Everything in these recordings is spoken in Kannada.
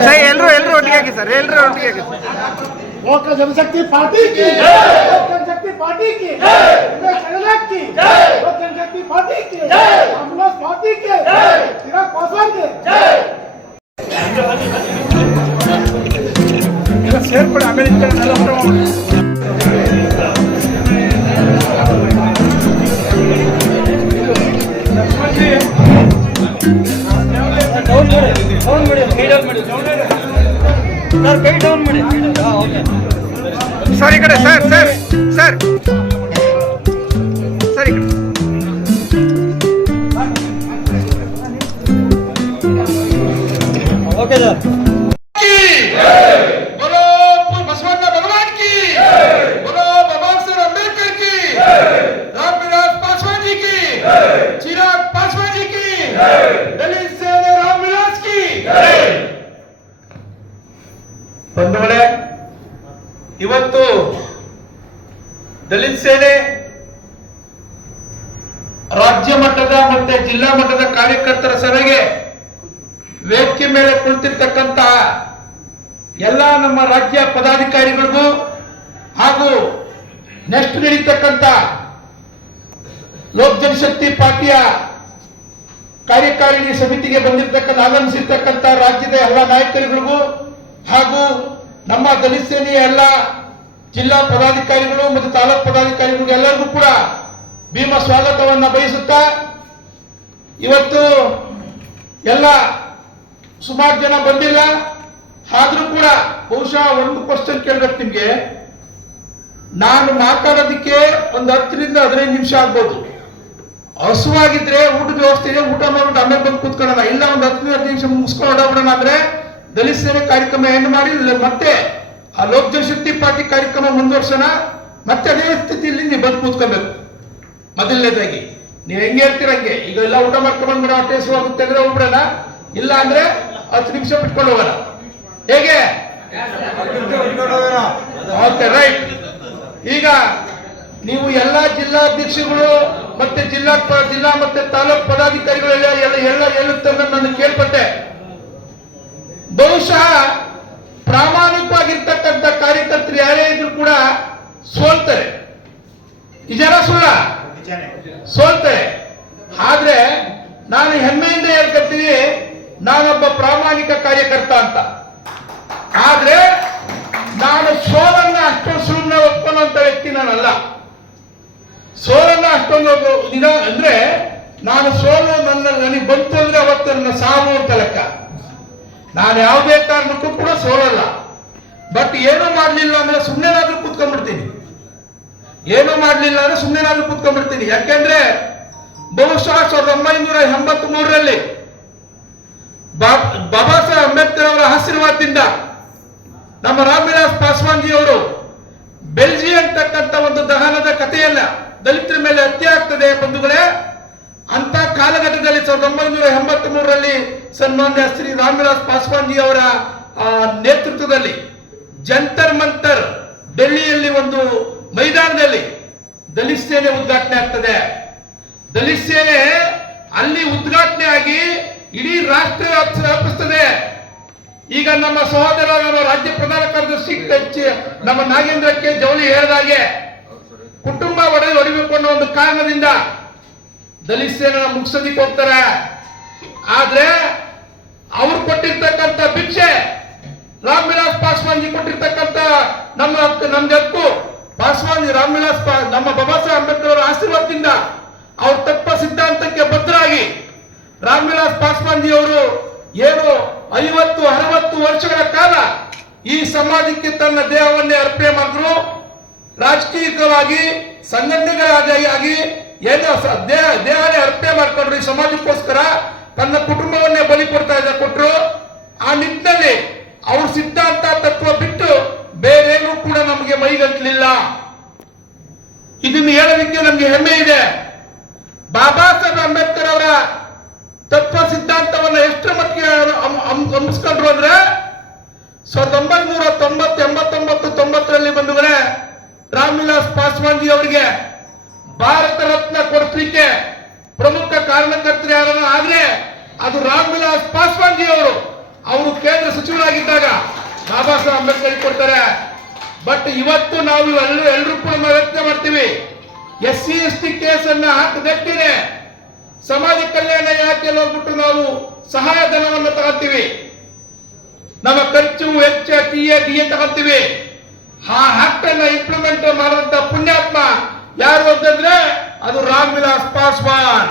ಸರ್ ಎಲ್ಲರೂ ಎಲ್ಲರೂ ಒಟ್ಟಿಗೆ ಹಾಕಿ ಸರ್ ಎಲ್ಲರೂ ಒಟ್ಟಿಗೆ ಹಾಕಿ ಸರ್ लोक जनशक्ति पार्टी की लोक जनशक्ति पार्टी की उमेश अगनाथ की लोक जनशक्ति पार्टी की रामविलास पार्टी की चिराग पासवान की ಸೇರ್ಪಡೆ ಆಮೇಲೆ ಈ ಸರ್ ಈ ಕಡೆ ಸರ್ ಸರ್ ಸರ್ ಸರ್ ಈ ಕಡೆ ಓಕೆ ಸರ್ Hey! ದಲಿತ ಸೇನೆ ರಾಜ್ಯ ಮಟ್ಟದ ಮತ್ತೆ ಜಿಲ್ಲಾ ಮಟ್ಟದ ಕಾರ್ಯಕರ್ತರ ಸಭೆಗೆ ವೇದಿಕೆ ಮೇಲೆ ಕುಳಿತಿರ್ತಕ್ಕಂತ ಎಲ್ಲ ನಮ್ಮ ರಾಜ್ಯ ಪದಾಧಿಕಾರಿಗಳಿಗೂ ಹಾಗೂ ನೆಕ್ಸ್ಟ್ ನಡೀತಕ್ಕಂಥ ಲೋಕ್ ಜನಶಕ್ತಿ ಪಾರ್ಟಿಯ ಕಾರ್ಯಕಾರಿಣಿ ಸಮಿತಿಗೆ ಬಂದಿರತಕ್ಕಂಥ ಆಗಮಿಸಿರ್ತಕ್ಕಂಥ ರಾಜ್ಯದ ಎಲ್ಲ ನಾಯಕರುಗಳಿಗೂ ಹಾಗೂ ನಮ್ಮ ದಲಿತ ಸೇನೆಯ ಎಲ್ಲ ಜಿಲ್ಲಾ ಪದಾಧಿಕಾರಿಗಳು ಮತ್ತು ತಾಲೂಕು ಪದಾಧಿಕಾರಿಗಳು ಎಲ್ಲರಿಗೂ ಕೂಡ ಭೀಮ ಸ್ವಾಗತವನ್ನು ಬಯಸುತ್ತಾ ಇವತ್ತು ಎಲ್ಲ ಸುಮಾರು ಜನ ಬಂದಿಲ್ಲ. ಆದ್ರೂ ಕೂಡ ಬಹುಶಃ ಒಂದು ಕ್ವಶನ್ ಕೇಳಬೇಕು ನಿಮಗೆ. ನಾನು ಮಾತಾಡೋದಕ್ಕೆ ಒಂದು ಹತ್ತರಿಂದ ಹದಿನೈದು ನಿಮಿಷ ಆಗ್ಬೋದು. ಹಸುವಾಗಿದ್ರೆ ಊಟದ ವ್ಯವಸ್ಥೆ ಇದೆ, ಊಟ ಮಾಡ್ಬಿಟ್ಟು ಆಮೇಲೆ ಬಂದು ಕೂತ್ಕೊಳ್ಳೋಣ. ಇಲ್ಲ, ಒಂದು ಹತ್ತು ಹದಿನೈದು ನಿಮಿಷ ಮುಗಿಸ್ಕೊಂಡು ಹೊರಡೋಣ ಅಂದ್ರೆ ದಲಿತ ಸೇವೆ ಕಾರ್ಯಕ್ರಮ ಏನು ಮಾಡಿ, ಮತ್ತೆ ಆ ಲೋಕ ಜನಶಕ್ತಿ ಪಾರ್ಟಿ ಕಾರ್ಯಕ್ರಮ ಮುಂದುವರ್ಸೋಣ. ಮತ್ತೆ ಅದೇ ಸ್ಥಿತಿಯಲ್ಲಿ ನೀವು ಬಂದು ಕೂತ್ಕೋಬೇಕು ಮೊದಲನೇದಾಗಿ, ನೀವು ಹೆಂಗೆ ಹೇಳ್ತೀರ ಹಂಗೆ? ಈಗ ಎಲ್ಲ ಊಟ ಮಾಡ್ಕೊಂಡು ಬಂದ್ಬಿಡ ಟೇಸ್ಟ್ ಹೋಗುತ್ತೆ ಅಂದ್ರೆ ಹೋಗ್ಬಿಡೋಣ. ಇಲ್ಲ ಅಂದ್ರೆ ಹತ್ತು ನಿಮಿಷ ಬಿಟ್ಕೊಂಡು ಹೋಗೋಣ. ಹೇಗೆ? ಓಕೆ ರೈಟ್ ಈಗ ನೀವು ಎಲ್ಲ ಜಿಲ್ಲಾಧ್ಯಕ್ಷಗಳು ಮತ್ತೆ ಜಿಲ್ಲಾ ಜಿಲ್ಲಾ ಮತ್ತೆ ತಾಲೂಕ್ ಪದಾಧಿಕಾರಿಗಳು ಎಲ್ಲ ಎಲ್ಲ ಹೇಳುತ್ತೆ ನಾನು ಕೇಳ್ಪಟ್ಟೆ. ಬಹುಶಃ ಪ್ರಾಮಾಣಿಕವಾಗಿರ್ತಕ್ಕಂಥ ಕಾರ್ಯಕರ್ತರು ಯಾರೇ ಇದ್ರು ಕೂಡ ಸೋಲ್ತಾರೆ. ನಿಜಾನ ಸುಳ್ಳ? ಸೋಲ್ತಾರೆ. ಆದ್ರೆ ನಾನು ಹೆಮ್ಮೆಯಿಂದ ಹೇಳ್ಕೊಳ್ತೀನಿ ನಾನೊಬ್ಬ ಪ್ರಾಮಾಣಿಕ ಕಾರ್ಯಕರ್ತ ಅಂತ. ಆದ್ರೆ ನಾನು ಸೋಲನ್ನ ಅಷ್ಟೊಂದು ಸುಮ್ಮನೆ ಒಪ್ಪನಂತ ವ್ಯಕ್ತಿ ನಾನಲ್ಲ. ಸೋಲನ್ನ ಅಷ್ಟೊಂದು ದಿನ ಅಂದ್ರೆ ನಾನು ಸೋಲು ನನ್ನ ನನಗೆ ಬಂತು ಅಂದ್ರೆ ಅವತ್ತು ನನ್ನ ಸಾವು ಅಂತ ಲೆಕ್ಕ. ನಾನು ಯಾವುದೇ ಕಾರಣಕ್ಕೂ ಕೂಡ ಸೋಲಲ್ಲ. ಬಟ್ ಏನೂ ಮಾಡಲಿಲ್ಲ ಅಂದ್ರೆ ಸುಮ್ಮನೆನಾದ್ರೂ ಕೂತ್ಕೊಂಡ್ಬಿಡ್ತೀನಿ. ಏನೂ ಮಾಡ್ಲಿಲ್ಲ ಅಂದ್ರೆ ಸುಮ್ಮನೆನಾದ್ರೂ ಕೂತ್ಕೊಂಡ್ಬಿಡ್ತೀನಿ. ಯಾಕೆಂದ್ರೆ ಬಹುಶಃ ಸಾವಿರದ ಒಂಬೈನೂರ ಎಂಬತ್ತ್ ಮೂರರಲ್ಲಿ ಬಾಬಾ ಸಾಹೇಬ್ ಅಂಬೇಡ್ಕರ್ ಅವರ ಆಶೀರ್ವಾದದಿಂದ ನಮ್ಮ ರಾಮವಿಲಾಸ್ ವಿಲಾಸ್ ಜಿ ಅವರು ಬೆಲ್ಜಿ ಅಂತಕ್ಕಂಥ ಒಂದು ದಹನದ ಕಥೆಯನ್ನ ದಲಿತರ ಮೇಲೆ ಹತ್ಯೆ ಆಗ್ತದೆ ಬಂಧುಗಳೇ ಅಂತ ಕಾಲಘಟ್ಟದಲ್ಲಿ ಸಾವಿರದ ಒಂಬೈನೂರ ಎಂಬತ್ತ್ ಮೂರರಲ್ಲಿ ಸನ್ಮಾನ್ಯ ಶ್ರೀ ರಾಮವಿಲಾಸ್ ವಿಲಾಸ್ ಜಿ ಅವರ ನೇತೃತ್ವದಲ್ಲಿ ಜಂತರ್ ಮಂತರ್ ಡೆಲ್ಲಿಯಲ್ಲಿ ಒಂದು ಮೈದಾನದಲ್ಲಿ ದಲಿತ ಸೇನೆ ಉದ್ಘಾಟನೆ ಆಗ್ತದೆ. ದಲಿತ ಸೇನೆ ಅಲ್ಲಿ ಉದ್ಘಾಟನೆ ಆಗಿ ಇಡೀ ರಾಷ್ಟ್ರ ವ್ಯಾಪ್ಸ- ವ್ಯಾಪಿಸ್ತದೆ. ಈಗ ನಮ್ಮ ಸಹೋದರ ರಾಜ್ಯ ಪ್ರಧಾನ ಕಾರ್ಯದರ್ಶಿ ನಮ್ಮ ನಾಗೇಂದ್ರಕ್ಕೆ ಜವಳಿ ಹೇಳಿದಾಗೆ ಕುಟುಂಬ ಒಡೆ ಒಡಿಬೇಕು ಅನ್ನೋ ಒಂದು ಕಾರಣದಿಂದ ದಲಿತ ಸೇನೆ ಮುಗಿಸೋದಿಕ್ಕೆ ಹೋಗ್ತಾರೆ. ಆದ್ರೆ ಅವ್ರು ಕೊಟ್ಟಿರ್ತಕ್ಕಂಥ ಭಿಕ್ಷೆ ರಾಮ್ ವಿಲಾಸ್ ಪಾಸ್ವಾನ್ ಜಿ ಕೊಟ್ಟಿರ್ತಕ್ಕಂತ ನಮ್ಮ ನಮ್ಗೆ ಹಕ್ಕು. ಪಾಸ್ವಾನ್ ಜಿ ರಾಮ್ ವಿಲಾಸ್ ನಮ್ಮ ಬಾಬಾ ಸಾಹೇಬ್ ಅಂಬೇಡ್ಕರ್ ಅವರ ಆಶೀರ್ವಾದದಿಂದ ಅವ್ರ ತತ್ವ ಸಿದ್ಧಾಂತಕ್ಕೆ ಬದ್ಧರಾಗಿ ರಾಮ್ ವಿಲಾಸ್ ಪಾಸ್ವಾನ್ ಜಿ ಅವರು ಏನು ಐವತ್ತು, ಅರವತ್ತು ವರ್ಷಗಳ ಕಾಲ ಈ ಸಮಾಜಕ್ಕೆ ತನ್ನ ದೇಹವನ್ನೇ ಅರ್ಪಣೆ ಮಾಡಿದ್ರು. ರಾಜಕೀಯವಾಗಿ ಸಂಘಟನೆಗಳಾಗಿ ಏನು ದೇಹ ದೇಹನೇ ಅರ್ಪಣೆ ಮಾಡ್ಕೊಂಡ್ರು ಈ ಸಮಾಜಕ್ಕೋಸ್ಕರ ತನ್ನ ಕುಟುಂಬವನ್ನೇ ಬಲಿ ಕೊಡ್ತಾ ಇದ್ದ ಕೊಟ್ರು. ಆ ನಿಟ್ಟಿನಲ್ಲಿ ಅವ್ರ ಸಿದ್ಧಾಂತ ತತ್ವ ಬಿಟ್ಟು ಬೇರೇನೂ ಕೂಡ ನಮಗೆ ಮೈಗಂಟ್ಲಿಲ್ಲ ಇದನ್ನು ಹೇಳೋದಕ್ಕೆ ನಮ್ಗೆ ಹೆಮ್ಮೆ ಇದೆ. ಬಾಬಾ ಸಾಹೇಬ್ ಅಂಬೇಡ್ಕರ್ ಅವರ ತತ್ವ ಸಿದ್ಧಾಂತವನ್ನ ಎಷ್ಟು ಮಟ್ಟಿಗೆ ಅಂಬಿಸ್ಕೊಂಡ್ರು ಅಂದ್ರೆ ಸಾವಿರದ ಒಂಬೈನೂರ ತೊಂಬತ್ತು ಎಂಬತ್ತೊಂಬತ್ತು, ತೊಂಬತ್ತರಲ್ಲಿ ಬಂದವರೇ ಪಾಸ್ವಾನ್ ಜಿ ಅವರಿಗೆ ಭಾರತ ರತ್ನ ಕೊಡಿಸ್ಲಿಕ್ಕೆ ಪ್ರಮುಖ ಕಾರಣಕರ್ತರು ಯಾರನ್ನ ಆದ್ರೆ ಅದು ರಾಮ್ ವಿಲಾಸ್ ಪಾಸ್ವಾನ್ ಜಿ ಅವರು. ಅವರು ಕೇಂದ್ರ ಸಚಿವರಾಗಿದ್ದಾಗ ಬಾಬಾ ಸಾಹೇಬ್ ಅಂಬೇಡ್ಕರ್ ಕೊಡ್ತಾರೆ. ಬಟ್ ಇವತ್ತು ನಾವು ಎಲ್ಲರೂ ಎಲ್ಲರೂ ಕೂಡ ವ್ಯಕ್ತ ಮಾಡ್ತೀವಿ ಎಸ್ ಸಿ ಎಸ್ ಟಿ ಕೇಸನ್ನ ಹಾಕದಟ್ಟಿದೆ ಸಮಾಜ ಕಲ್ಯಾಣ ಯಾಕೆ ಹೋಗ್ಬಿಟ್ಟು ನಾವು ಸಹಾಯಧನವನ್ನು ತಗೊಳ್ತೀವಿ. ನಮ್ಮ ಖರ್ಚು ವೆಚ್ಚ ಟಿ ಎ ಡಿ ಎ ತಗೊಳ್ತೀವಿ. ಆ ಆಕ್ಟ್ ಅನ್ನ ಇಂಪ್ಲಿಮೆಂಟ್ ಮಾಡುವಂತ ಪುಣ್ಯಾತ್ಮ ಯಾರು ಅಂತಂದ್ರೆ ಅದು ರಾಮ್ ವಿಲಾಸ್ ಪಾಸ್ವಾನ್.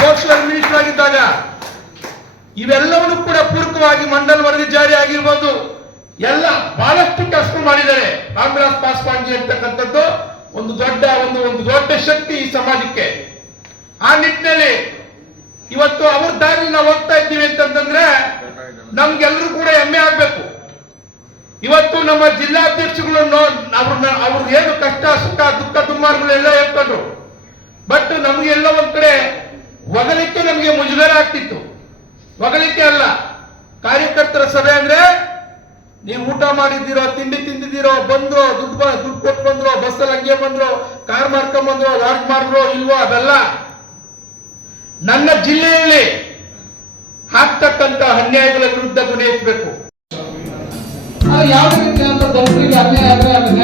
ಸೋಷಿಯಲ್ ಮಿನಿಸ್ಟರ್ ಆಗಿದ್ದಾಗ ಇವೆಲ್ಲವನ್ನು ಕೂಡ ಪೂರಕವಾಗಿ ಮಂಡಲ್ ವರದಿ ಜಾರಿ ಆಗಿರ್ಬೋದು. ಎಲ್ಲ ಬಹಳಷ್ಟು ಕಷ್ಟ ಮಾಡಿದ್ದಾರೆ. ಕಾಂಗ್ರೆಸ್ ವಿಲಾಸ್ ಪಾಸ್ವಾನ್ ಜಿ ಅಂತಕ್ಕಂಥದ್ದು ಒಂದು ದೊಡ್ಡ, ಒಂದು ಒಂದು ದೊಡ್ಡ ಶಕ್ತಿ ಈ ಸಮಾಜಕ್ಕೆ. ಆ ನಿಟ್ಟಿನಲ್ಲಿ ಇವತ್ತು ಅವ್ರ ದಾರಿ ನಾವು ಹೋಗ್ತಾ ಇದ್ದೀವಿ ಅಂತಂದ್ರೆ ನಮ್ಗೆಲ್ಲರೂ ಕೂಡ ಹೆಮ್ಮೆ ಆಗ್ಬೇಕು. ಇವತ್ತು ನಮ್ಮ ಜಿಲ್ಲಾಧ್ಯಕ್ಷಗಳನ್ನು ಅವ್ರನ್ನ ಅವ್ರಿಗೆ ಏನು ಕಷ್ಟ, ಸುಖ, ದುಃಖ ದುಮ್ಮಾರ್ಗಳೆಲ್ಲ ಹೇಳ್ಕೊಂಡ್ರು. ಬಟ್ ನಮ್ಗೆಲ್ಲ ಒಂದ್ ಕಡೆ ಒಗಲಿಕ್ಕೆ ನಮಗೆ ಮುಜುಗರ ಆಗ್ತಿತ್ತು. ಒಗಲಿಕ್ಕೆ ಅಲ್ಲ. ಕಾರ್ಯಕರ್ತರ ಸಭೆ ಅಂದ್ರೆ ನೀವು ಊಟ ಮಾಡಿದ್ದೀರೋ, ತಿಂಡಿ ತಿಂದಿದ್ದೀರೋ, ಬಂದ್ರು, ದುಡ್ಡು ದುಡ್ಡು ಕೊಟ್ಟು ಬಂದ್ರು, ಬಸ್ಸಲ್ಲಿ ಹಂಗೆ ಬಂದ್ರು, ಕಾರ್ ಮಾಡ್ಕೊಂಡ್ ಬಂದ್ರು, ಲಾಡ್ಜ್ ಮಾಡಿದ್ರು, ಇಲ್ವೋ ಅದಲ್ಲ. ನನ್ನ ಜಿಲ್ಲೆಯಲ್ಲಿ ಆಗ್ತಕ್ಕಂತ ಅನ್ಯಾಯಗಳ ವಿರುದ್ಧ ಧ್ವನಿ ಎತ್ತಬೇಕು. ಯಾವ ರೀತಿ ಅಂತ ಅನ್ಯಾಯ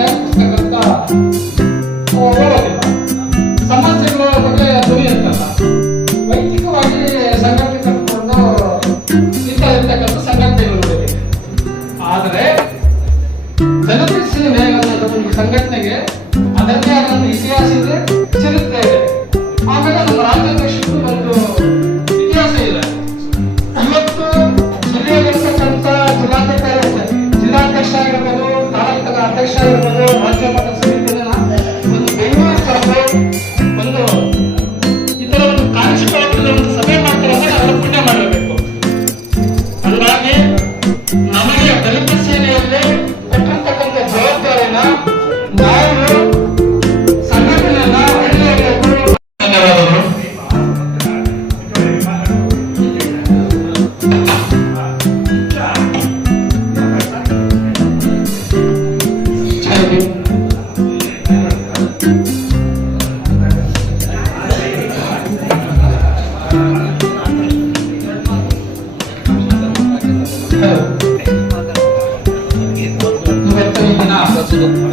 ಆಗಿರ್ಬೋದು ಇವತ್ತು ಈ ದಿನ